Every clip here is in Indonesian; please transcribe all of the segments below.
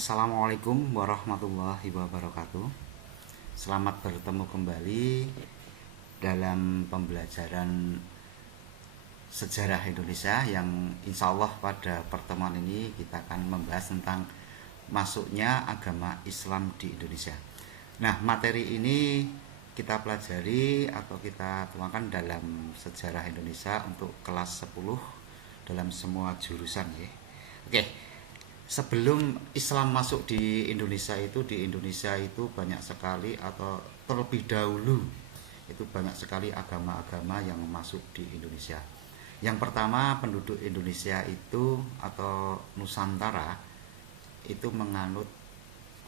Assalamualaikum warahmatullahi wabarakatuh. Selamat bertemu kembali dalam pembelajaran sejarah Indonesia yang insya Allah pada pertemuan ini kita akan membahas tentang masuknya agama Islam di Indonesia. Nah, materi ini kita pelajari atau kita tuangkan dalam sejarah Indonesia untuk kelas 10 dalam semua jurusan ya. Oke. Sebelum Islam masuk di Indonesia itu banyak sekali atau terlebih dahulu itu banyak sekali agama-agama yang masuk di Indonesia. Yang pertama, penduduk Indonesia itu atau Nusantara itu menganut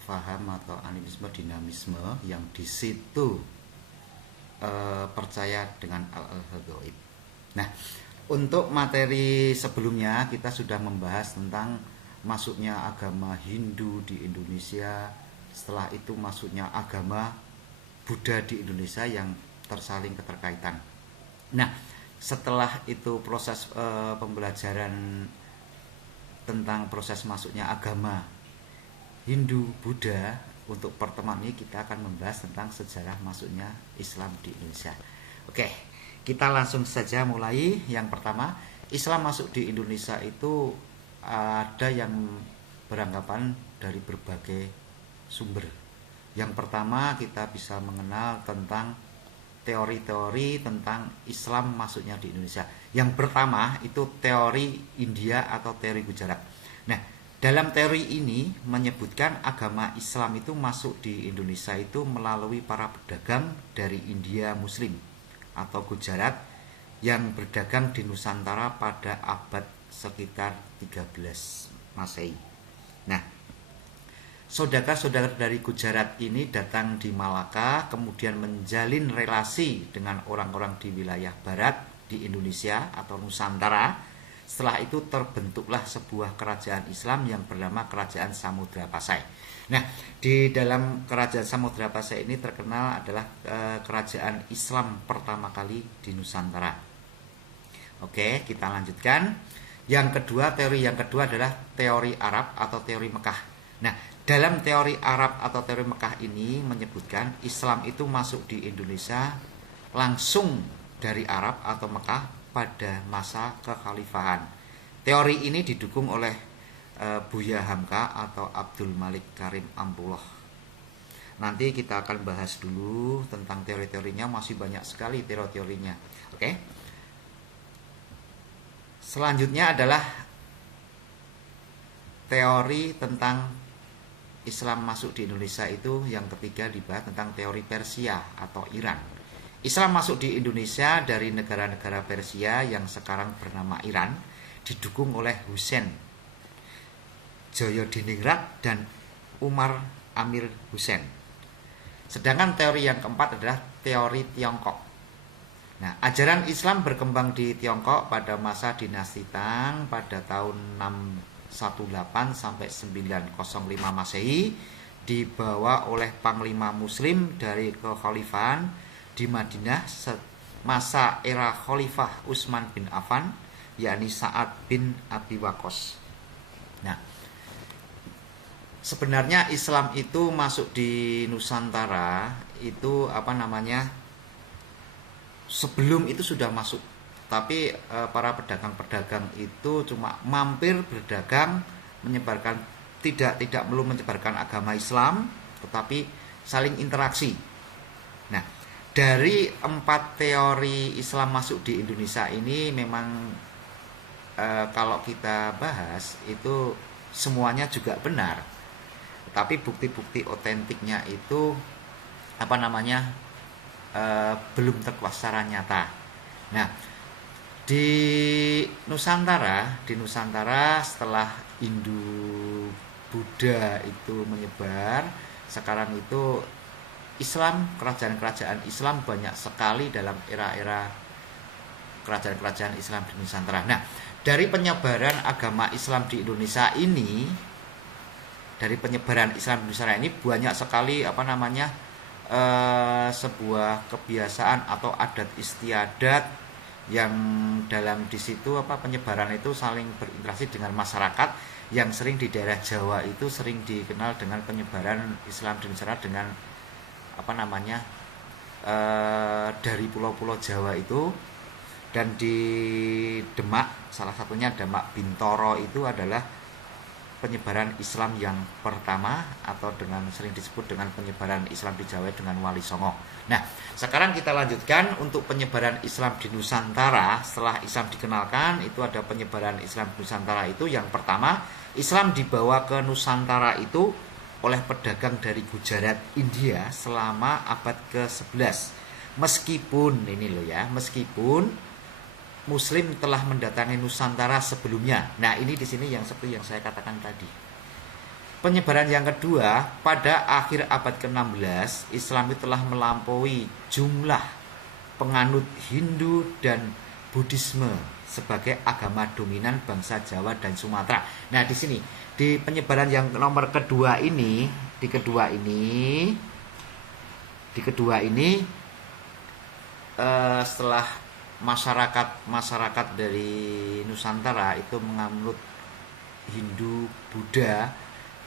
faham atau animisme dinamisme yang di situ percaya dengan al-ghaib. Nah, untuk materi sebelumnya kita sudah membahas tentang masuknya agama Hindu di Indonesia, setelah itu masuknya agama Buddha di Indonesia yang tersaling keterkaitan. Nah, setelah itu proses pembelajaran tentang proses masuknya agama Hindu Buddha, untuk pertemuan ini kita akan membahas tentang sejarah masuknya Islam di Indonesia. Oke, kita langsung saja mulai. Yang pertama, Islam masuk di Indonesia itu ada yang beranggapan dari berbagai sumber. Yang pertama, kita bisa mengenal tentang teori-teori tentang Islam masuknya di Indonesia. Yang pertama itu teori India atau teori Gujarat. Nah, dalam teori ini menyebutkan agama Islam itu masuk di Indonesia itu melalui para pedagang dari India Muslim atau Gujarat yang berdagang di Nusantara pada abad sekitar 13 Masehi. Nah, saudara-saudara dari Gujarat ini datang di Malaka, kemudian menjalin relasi dengan orang-orang di wilayah barat di Indonesia atau Nusantara. Setelah itu terbentuklah sebuah kerajaan Islam yang bernama Kerajaan Samudra Pasai. Nah, di dalam Kerajaan Samudra Pasai ini terkenal adalah kerajaan Islam pertama kali di Nusantara. Oke, kita lanjutkan. Teori yang kedua adalah teori Arab atau teori Mekah. Nah, dalam teori Arab atau teori Mekah ini menyebutkan Islam itu masuk di Indonesia langsung dari Arab atau Mekah pada masa kekhalifahan. Teori ini didukung oleh Buya Hamka atau Abdul Malik Karim Amrullah. Nanti kita akan bahas dulu tentang teori-teorinya, masih banyak sekali teori-teorinya. Oke. Selanjutnya adalah teori tentang Islam masuk di Indonesia itu yang ketiga dibahas tentang teori Persia atau Iran. Islam masuk di Indonesia dari negara-negara Persia yang sekarang bernama Iran, didukung oleh Husain Jayodiningrat dan Umar Amir Husain. Sedangkan teori yang keempat adalah teori Tiongkok. Nah, ajaran Islam berkembang di Tiongkok pada masa dinasti Tang pada tahun 618 sampai 905 Masehi, dibawa oleh panglima muslim dari kekhalifahan di Madinah masa era Khalifah Utsman bin Affan, yakni Sa'ad bin Abi Waqqas. Nah, sebenarnya Islam itu masuk di Nusantara itu sebelum itu sudah masuk, tapi para pedagang-pedagang itu cuma mampir berdagang, menyebarkan tidak melulu menyebarkan agama Islam, tetapi saling interaksi. Nah, dari 4 teori Islam masuk di Indonesia ini memang kalau kita bahas itu semuanya juga benar, tapi bukti-bukti otentiknya itu belum terkuak secara nyata. Nah, di Nusantara setelah Hindu Buddha itu menyebar, sekarang itu Islam, kerajaan-kerajaan Islam banyak sekali dalam era-era kerajaan-kerajaan Islam di Nusantara. Nah, dari penyebaran agama Islam di Indonesia ini, banyak sekali sebuah kebiasaan atau adat istiadat yang dalam di situ penyebaran itu saling berinteraksi dengan masyarakat yang sering di daerah Jawa itu sering dikenal dengan penyebaran Islam di Nusantara dengan dari pulau-pulau Jawa itu. Dan di Demak, salah satunya Demak Bintoro itu adalah penyebaran Islam yang pertama, atau dengan sering disebut dengan penyebaran Islam di Jawa dengan Wali Songo. Nah, sekarang kita lanjutkan untuk penyebaran Islam di Nusantara. Setelah Islam dikenalkan, itu ada penyebaran Islam di Nusantara itu yang pertama, Islam dibawa ke Nusantara itu oleh pedagang dari Gujarat, India selama abad ke-11. Meskipun meskipun Muslim telah mendatangi Nusantara sebelumnya. Nah, ini di sini yang seperti yang saya katakan tadi. Penyebaran yang kedua, pada akhir abad ke-16, Islam itu telah melampaui jumlah penganut Hindu dan Buddhisme sebagai agama dominan bangsa Jawa dan Sumatera. Nah, di sini di penyebaran yang nomor kedua ini, setelah masyarakat dari Nusantara itu menganut Hindu, Buddha,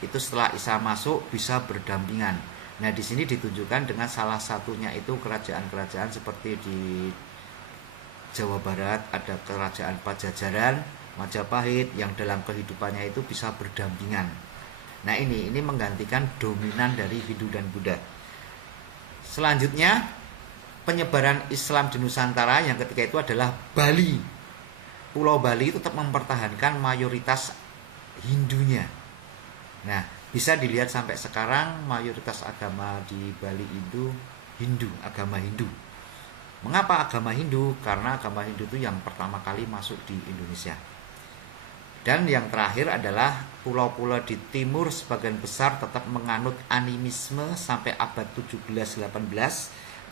itu setelah Isa masuk bisa berdampingan. Nah, di sini ditunjukkan dengan salah satunya itu kerajaan-kerajaan seperti di Jawa Barat ada kerajaan Pajajaran, Majapahit yang dalam kehidupannya itu bisa berdampingan. Nah, ini menggantikan dominan dari Hindu dan Buddha. Selanjutnya, penyebaran Islam di Nusantara yang ketiga itu adalah Bali. Pulau Bali tetap mempertahankan mayoritas Hindunya. Nah, bisa dilihat sampai sekarang mayoritas agama di Bali itu agama Hindu. Mengapa agama Hindu? Karena agama Hindu itu yang pertama kali masuk di Indonesia. Dan yang terakhir adalah pulau-pulau di timur sebagian besar tetap menganut animisme sampai abad 17-18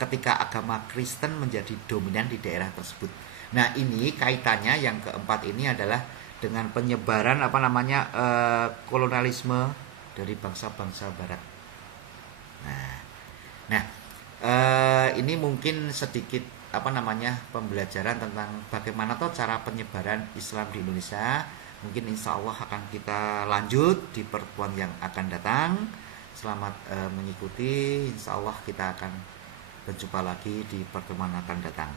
ketika agama Kristen menjadi dominan di daerah tersebut. Nah, ini kaitannya yang keempat ini adalah dengan penyebaran kolonialisme dari bangsa-bangsa Barat. Nah, ini mungkin sedikit pembelajaran tentang bagaimana cara penyebaran Islam di Indonesia. Mungkin insya Allah akan kita lanjut di pertemuan yang akan datang. Selamat mengikuti. Insya Allah kita akan berjumpa lagi di pertemuan akan datang.